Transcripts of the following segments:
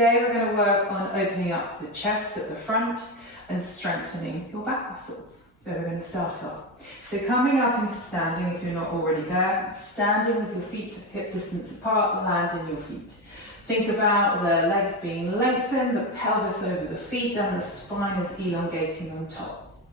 Today we're going to work on opening up the chest at the front and strengthening your back muscles. So we're going to start off. So coming up into standing, if you're not already there, standing with your feet hip distance apart, landing your feet. Think about the legs being lengthened, the pelvis over the feet, and the spine is elongating on top.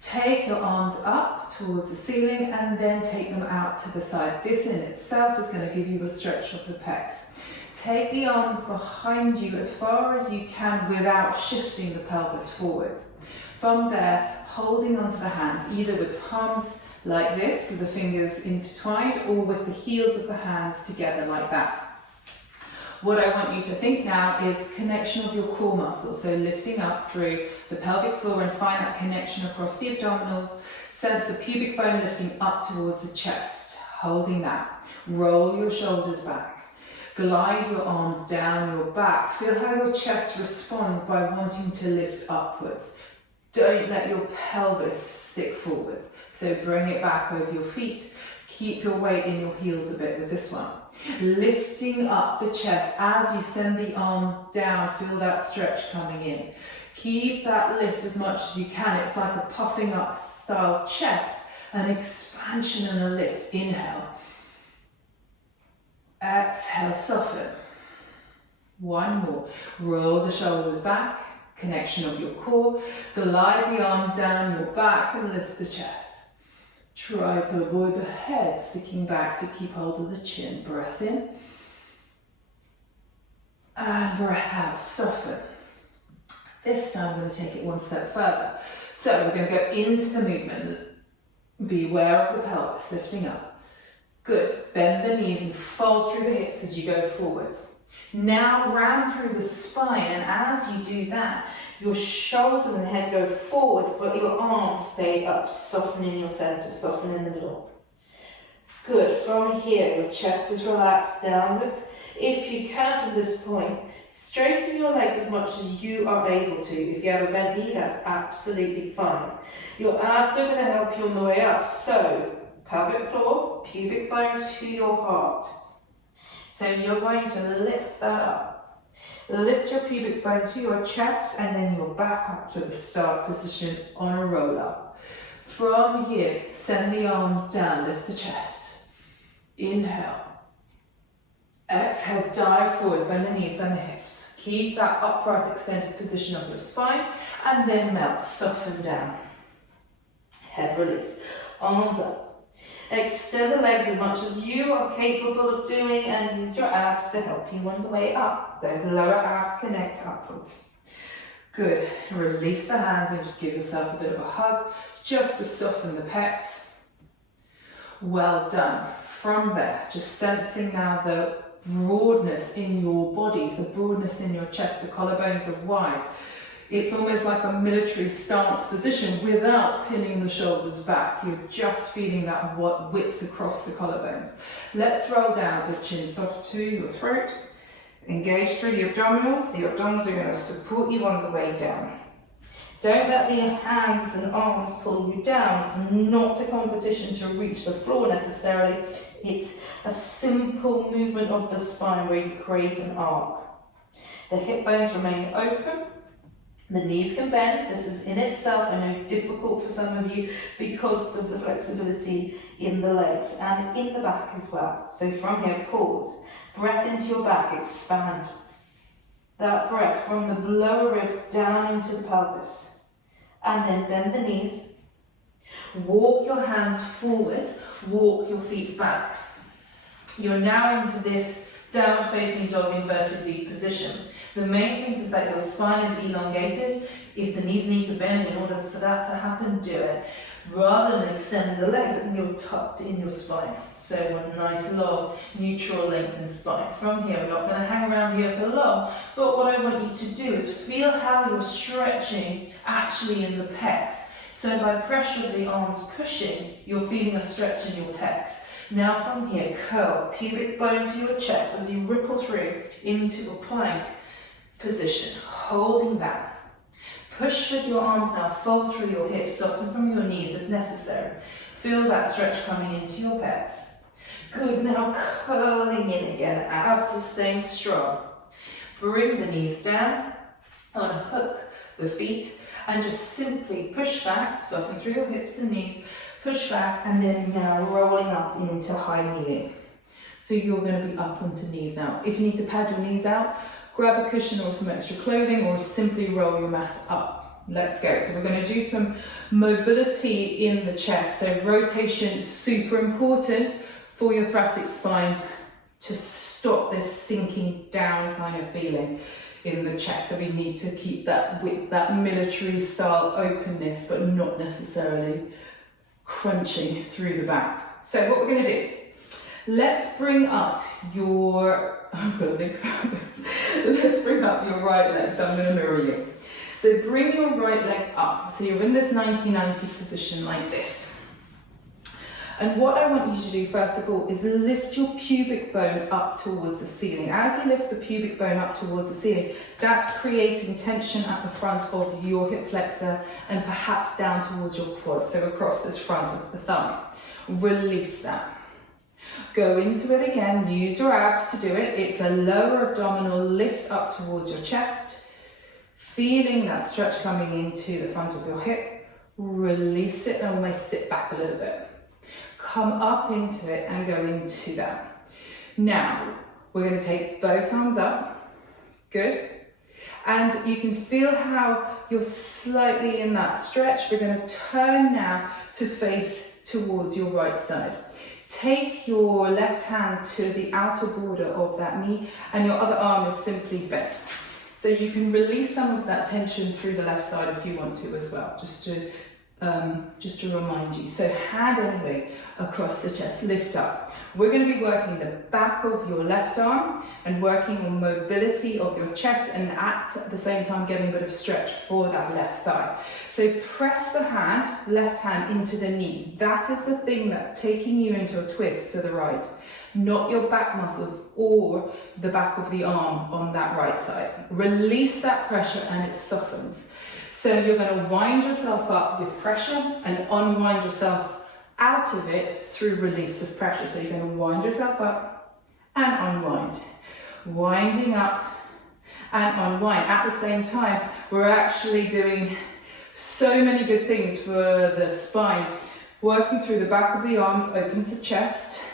Take your arms up towards the ceiling and then take them out to the side. This in itself is going to give you a stretch of the pecs. Take the arms behind you as far as you can without shifting the pelvis forwards. From there, holding onto the hands, either with palms like this, so the fingers intertwined, or with the heels of the hands together like that. What I want you to think now is connection of your core muscles, so lifting up through the pelvic floor and find that connection across the abdominals. Sense the pubic bone lifting up towards the chest, holding that. Roll your shoulders back. Glide your arms down your back. Feel how your chest responds by wanting to lift upwards. Don't let your pelvis stick forwards. So bring it back over your feet. Keep your weight in your heels a bit with this one. Lifting up the chest as you send the arms down. Feel that stretch coming in. Keep that lift as much as you can. It's like a puffing up style chest, an expansion and a lift. Inhale. Exhale, soften. One more. Roll the shoulders back. Connection of your core. Glide the arms down your back and lift the chest. Try to avoid the head sticking back, so keep hold of the chin. Breath in. And breath out, soften. This time I'm going to take it one step further. So we're going to go into the movement. Be aware of the pelvis lifting up. Good. Bend the knees and fold through the hips as you go forwards. Now round through the spine, and as you do that, your shoulders and head go forwards, but your arms stay up, soften in your center, soften in the middle. Good. From here, your chest is relaxed downwards. If you can from this point, straighten your legs as much as you are able to. If you have a bent knee, that's absolutely fine. Your abs are going to help you on the way up. So, pelvic floor, pubic bone to your heart. So you're going to lift that up. Lift your pubic bone to your chest and then you're back up to the start position on a roll up. From here, send the arms down, lift the chest. Inhale. Exhale, dive forwards, bend the knees, bend the hips. Keep that upright extended position of your spine and then melt, soften down. Head release, arms up. Extend the legs as much as you are capable of doing and use your abs to help you on the way up. Those lower abs connect upwards. Good. Release the hands and just give yourself a bit of a hug just to soften the pecs. Well done. From there, just sensing now the broadness in your bodies, the broadness in your chest, the collarbones are wide. It's almost like a military stance position without pinning the shoulders back. You're just feeling that width across the collarbones. Let's roll down, so chin soft to your throat. Engage through the abdominals. The abdominals are going to support you on the way down. Don't let the hands and arms pull you down. It's not a competition to reach the floor necessarily. It's a simple movement of the spine where you create an arc. The hip bones remain open. The knees can bend. This is in itself, I know, difficult for some of you because of the flexibility in the legs and in the back as well. So from here, pause. Breath into your back, expand. That breath from the lower ribs down into the pelvis. And then bend the knees. Walk your hands forward, walk your feet back. You're now into this down facing dog inverted V position. The main thing is that your spine is elongated. If the knees need to bend in order for that to happen, do it. Rather than extending the legs, and you're tucked in your spine. So a nice long neutral lengthened spine. From here, we're not going to hang around here for long, but what I want you to do is feel how you're stretching actually in the pecs. So by pressure of the arms pushing, you're feeling a stretch in your pecs. Now from here, curl pubic bone to your chest as you ripple through into a plank position, holding that. Push with your arms now, fold through your hips, soften from your knees if necessary. Feel that stretch coming into your pecs. Good, now curling in again, abs are staying strong. Bring the knees down, unhook the feet, and just simply push back, soften through your hips and knees, push back, and then now rolling up into high kneeling. So you're going to be up onto knees now. If you need to pad your knees out, grab a cushion or some extra clothing, or simply roll your mat up. Let's go. So we're going to do some mobility in the chest. So rotation is super important for your thoracic spine to stop this sinking down kind of feeling in the chest. So we need to keep that with that military style openness, but not necessarily crunching through the back. So what we're going to do, let's bring up your, I've got to think about this. Let's bring up your right leg. So I'm going to mirror you. So bring your right leg up. So you're in this 90-90 position like this. And what I want you to do first of all is lift your pubic bone up towards the ceiling. As you lift the pubic bone up towards the ceiling, that's creating tension at the front of your hip flexor and perhaps down towards your quad, so across this front of the thigh. Release that. Go into it again, use your abs to do it. It's a lower abdominal lift up towards your chest, feeling that stretch coming into the front of your hip. Release it and almost sit back a little bit. Come up into it and go into that. Now, we're going to take both arms up. Good. And you can feel how you're slightly in that stretch. We're going to turn now to face towards your right side. Take your left hand to the outer border of that knee and your other arm is simply bent. So you can release some of that tension through the left side if you want to as well, just to remind you. So hand anyway across the chest, lift up. We're going to be working the back of your left arm and working on mobility of your chest and at the same time getting a bit of stretch for that left thigh. So press the hand, left hand into the knee. That is the thing that's taking you into a twist to the right, not your back muscles or the back of the arm on that right side. Release that pressure and it softens. So you're going to wind yourself up with pressure and unwind yourself out of it through release of pressure. So you're going to wind yourself up and unwind. Winding up and unwind. At the same time, we're actually doing so many good things for the spine. Working through the back of the arms opens the chest.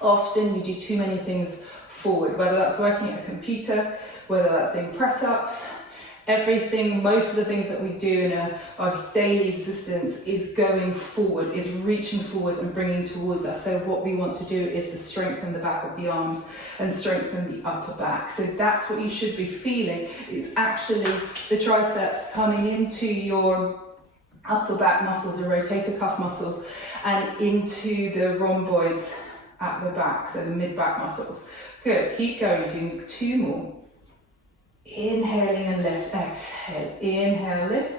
Often you do too many things forward, whether that's working at a computer, whether that's doing press-ups. Everything, most of the things that we do in our daily existence is going forward, is reaching forwards and bringing towards us. So what we want to do is to strengthen the back of the arms and strengthen the upper back. So that's what you should be feeling. It's actually the triceps coming into your upper back muscles, the rotator cuff muscles, and into the rhomboids at the back, so the mid-back muscles. Good, keep going, doing 2 more. Inhaling and lift, exhale, inhale, lift,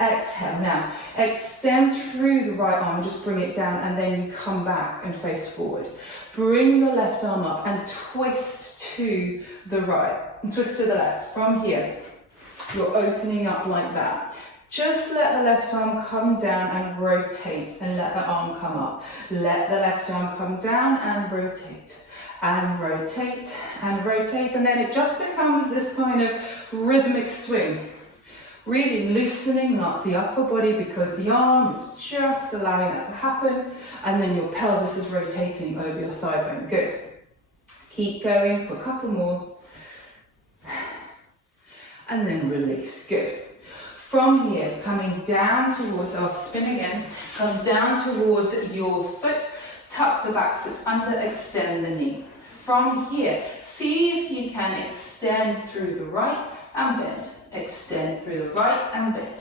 exhale. Now, extend through the right arm, just bring it down and then you come back and face forward. Bring the left arm up and twist to the right, and twist to the left. From here, you're opening up like that. Just let the left arm come down and rotate and let the arm come up. Let the left arm come down and rotate. And rotate and rotate, and then it just becomes this kind of rhythmic swing, really loosening up the upper body because the arm is just allowing that to happen, and then your pelvis is rotating over your thigh bone. Good. Keep going for a couple more, and then release. Good. From here, coming down towards, I'll spin again, come down towards your foot. Tuck the back foot under, extend the knee. From here, see if you can extend through the right and bend. Extend through the right and bend.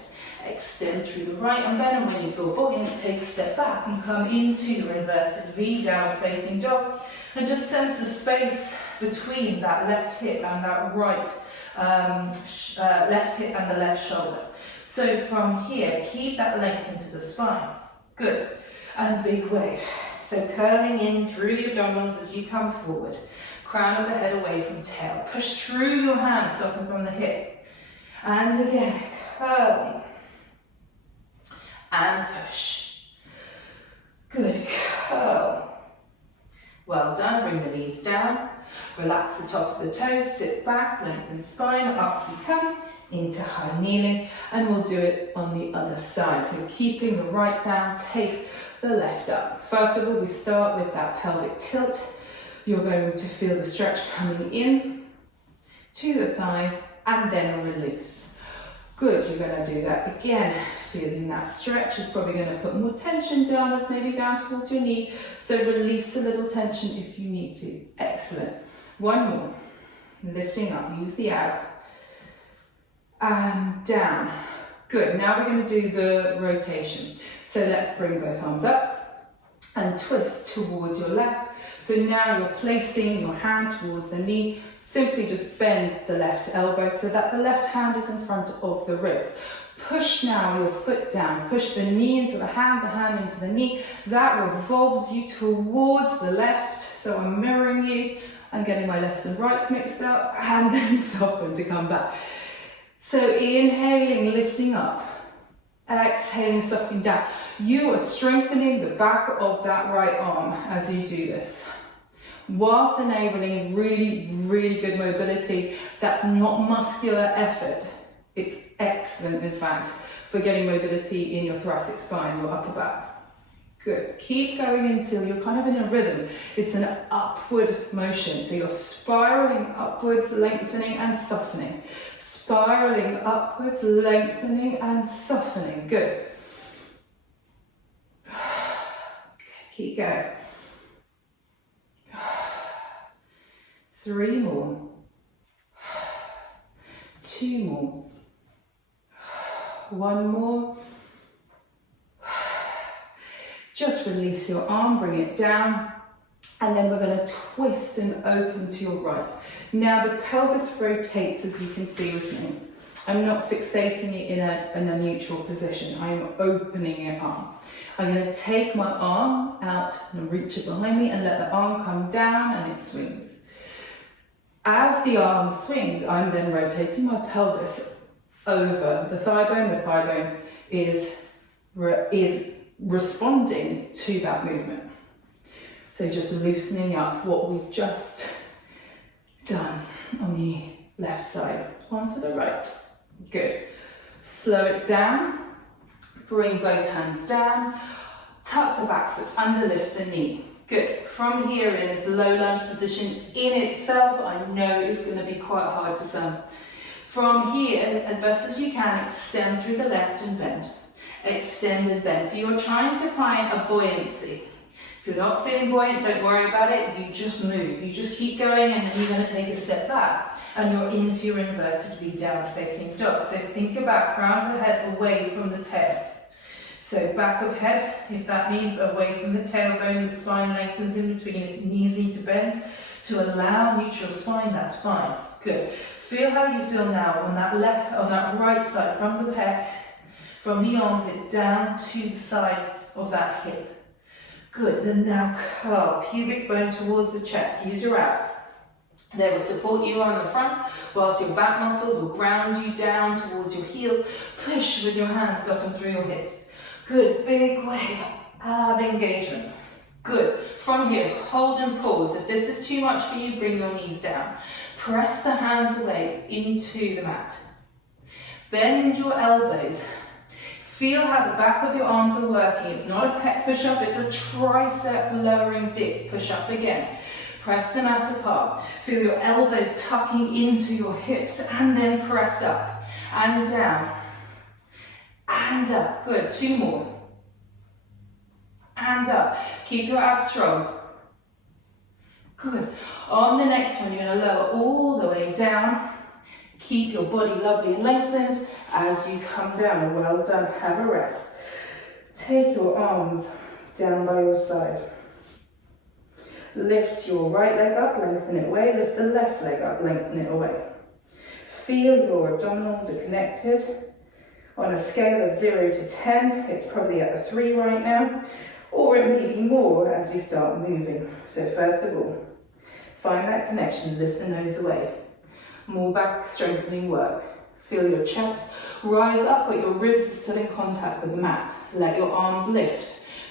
Extend through the right and bend. And when you feel buoyant, take a step back and come into your inverted V, down facing dog. And just sense the space between that left hip and that right left hip and the left shoulder. So from here, keep that length into the spine. Good. And big wave. So curling in through the abdominals as you come forward. Crown of the head away from tail. Push through your hands, soften from the hip. And again, curling. And push. Good, curl. Well done, bring the knees down, relax the top of the toes, sit back, lengthen spine, up you come, into high kneeling, and we'll do it on the other side. So keeping the right down, take the left up. First of all, we start with that pelvic tilt. You're going to feel the stretch coming in to the thigh, and then a release. Good, you're going to do that again. Feeling that stretch is probably going to put more tension downwards, maybe down towards your knee. So release a little tension if you need to. Excellent. One more. Lifting up, use the abs. And down. Good, now we're going to do the rotation. So let's bring both arms up and twist towards your left. So now you're placing your hand towards the knee. Simply just bend the left elbow so that the left hand is in front of the ribs. Push now your foot down. Push the knee into the hand into the knee. That revolves you towards the left. So I'm mirroring you. I'm getting my lefts and rights mixed up, and then soften to come back. So inhaling, lifting up. Exhaling, softening down. You are strengthening the back of that right arm as you do this, whilst enabling really, really good mobility. That's not muscular effort. It's excellent, in fact, for getting mobility in your thoracic spine, your upper back. Good. Keep going until you're kind of in a rhythm. It's an upward motion. So you're spiraling upwards, lengthening and softening. Spiraling upwards, lengthening and softening. Good. Keep going. 3 more. 2 more. 1 more. Just release your arm, bring it down, and then we're going to twist and open to your right. Now the pelvis rotates, as you can see with me. I'm not fixating it in a neutral position. I'm opening it up. I'm going to take my arm out and reach it behind me and let the arm come down, and it swings. As the arm swings, I'm then rotating my pelvis over the thigh bone. The thigh bone is responding to that movement. So just loosening up what we've just done on the left side. Onto the right. Good. Slow it down. Bring both hands down. Tuck the back foot under, lift the knee. Good. From here in this low lunge position in itself, I know is going to be quite hard for some. From here, as best as you can, extend through the left and bend. Extend and bend. So you're trying to find a buoyancy. If you're not feeling buoyant, don't worry about it. You just move. You just keep going, and then you're going to take a step back. And you're into your inverted V downward facing dog. So think about crown of the head away from the tail. So back of head, if that means away from the tailbone, the spine lengthens in between, if knees need to bend to allow neutral spine, that's fine. Good. Feel how you feel now on that right side, from the pec, from the armpit down to the side of that hip. Good. And now curl pubic bone towards the chest. Use your abs. They will support you on the front, whilst your back muscles will ground you down towards your heels. Push with your hands, soften through your hips. Good, big wave, ab engagement. Good. From here, hold and pause. If this is too much for you, bring your knees down. Press the hands away into the mat. Bend your elbows. Feel how the back of your arms are working. It's not a pec push-up, it's a tricep lowering dip push-up again. Press the mat apart. Feel your elbows tucking into your hips, and then press up and down. And up. Good. 2 more. And up. Keep your abs strong. Good. On the next one, you're going to lower all the way down. Keep your body lovely and lengthened as you come down. Well done. Have a rest. Take your arms down by your side. Lift your right leg up, lengthen it away. Lift the left leg up, lengthen it away. Feel your abdominals are connected. On a scale of 0 to 10, it's probably at a 3 right now, or it may be more as we start moving. So first of all, find that connection, lift the nose away. More back strengthening work. Feel your chest rise up, but your ribs are still in contact with the mat. Let your arms lift.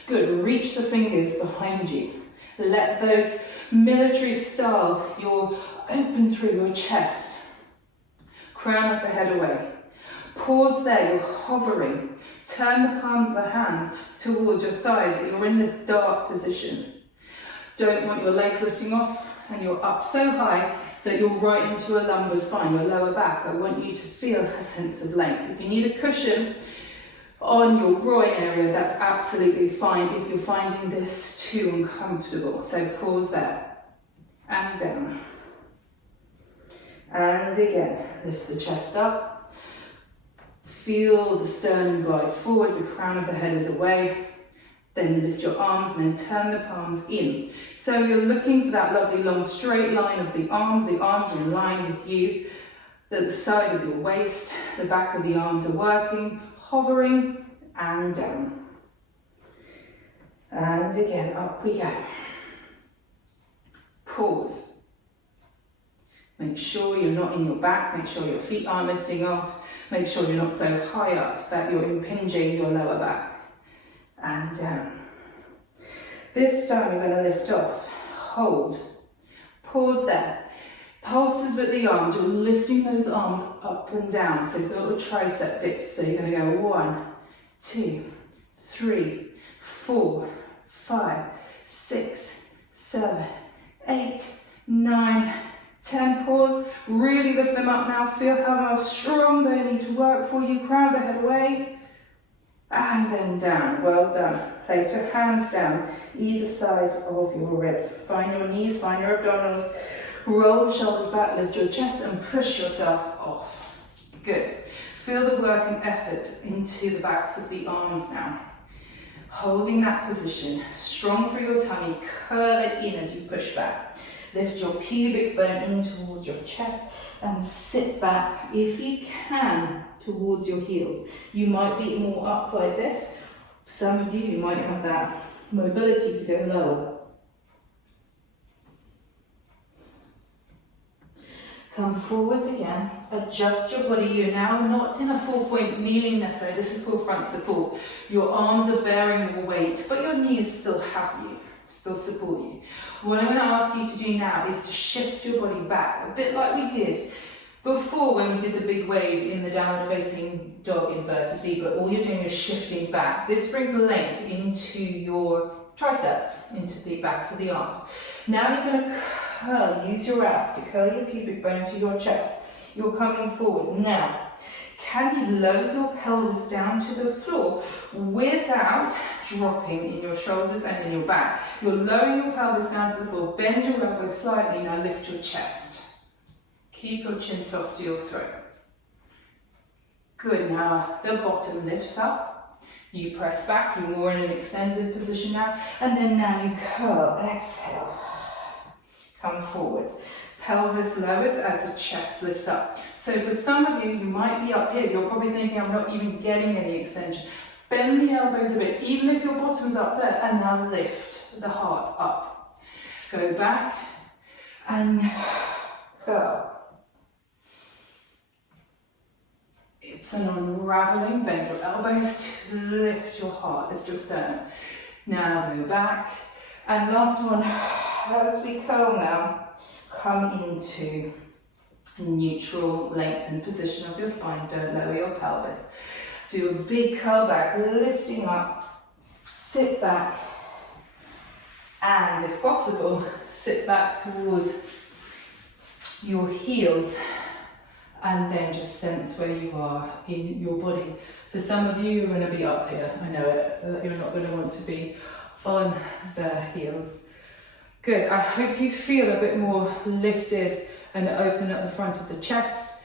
Good, reach the fingers behind you Let those military style, you're open through your chest. Crown of the head away. Pause there, you're hovering. Turn the palms of the hands towards your thighs. You're in this dark position. Don't want your legs lifting off and you're up so high that you're right into your lumbar spine, your lower back. I want you to feel a sense of length. If you need a cushion on your groin area, that's absolutely fine if you're finding this too uncomfortable. So pause there and down. And again, lift the chest up. Feel the sternum glide forwards, the crown of the head is away. Then lift your arms and then turn the palms in. So you're looking for that lovely long straight line of the arms. The arms are in line with you. The side of your waist, the back of the arms are working, hovering and down. And again, up we go. Pause. Make sure you're not in your back, make sure your feet aren't lifting off, make sure you're not so high up that you're impinging your lower back. And down. This time we're going to lift off, hold, pause there. Pulses with the arms, you're lifting those arms up and down, so little tricep dips. So you're going to go 1, 2, 3, 4, 5, 6, 7, 8, 9, 10. Pause, really lift them up now. Feel how strong they need to work for you. Crown the head away. And then down, well done. Place your hands down either side of your ribs. Find your knees, find your abdominals. Roll the shoulders back, lift your chest and push yourself off. Good. Feel the work and effort into the backs of the arms now. Holding that position, strong through your tummy, curl it in as you push back. Lift your pubic bone in towards your chest and sit back, if you can, towards your heels. You might be more up like this. Some of you might have that mobility to go lower. Come forwards again, adjust your body. You're now not in a full point kneeling necessarily. This is called front support. Your arms are bearing your weight, but your knees still have you, still support you. What I'm going to ask you to do now is to shift your body back, a bit like we did before when we did the big wave in the downward facing dog inverted V, but all you're doing is shifting back. This brings length into your triceps, into the backs of the arms. Now you're going to curl, use your abs to curl your pubic bone to your chest. You're coming forwards. Now, can you lower your pelvis down to the floor without dropping in your shoulders and in your back? You're lowering your pelvis down to the floor, bend your elbows slightly, now lift your chest. Keep your chin soft to your throat. Good, now the bottom lifts up. You press back, you're more in an extended position now. And then now you curl, exhale. Come forwards. Pelvis lowers as the chest lifts up. So for some of you, you might be up here. You're probably thinking, I'm not even getting any extension. Bend the elbows a bit, even if your bottom's up there, and now lift the heart up. Go back and curl. It's an unraveling. Bend your elbows to lift your heart, lift your sternum. Now go back. And last one, as we curl now, come into neutral lengthened position of your spine. Don't lower your pelvis. Do a big curl back, lifting up, sit back, and if possible, sit back towards your heels. And then just sense where you are in your body. For some of you, you're going to be up here. I know it. You're not going to want to be on the heels. Good. I hope you feel a bit more lifted and open at the front of the chest.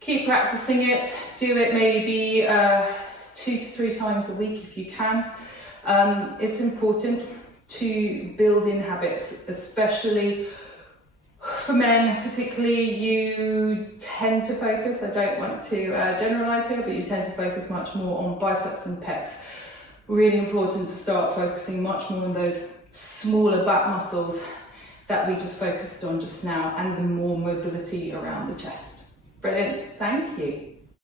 Keep practicing it. Do it maybe 2 to 3 times a week if you can. It's important to build in habits, especially for men particularly. You tend to focus, I don't want to generalize here, but you tend to focus much more on biceps and pecs. Really important to start focusing much more on those smaller back muscles that we just focused on just now, and the more mobility around the chest. Brilliant, thank you.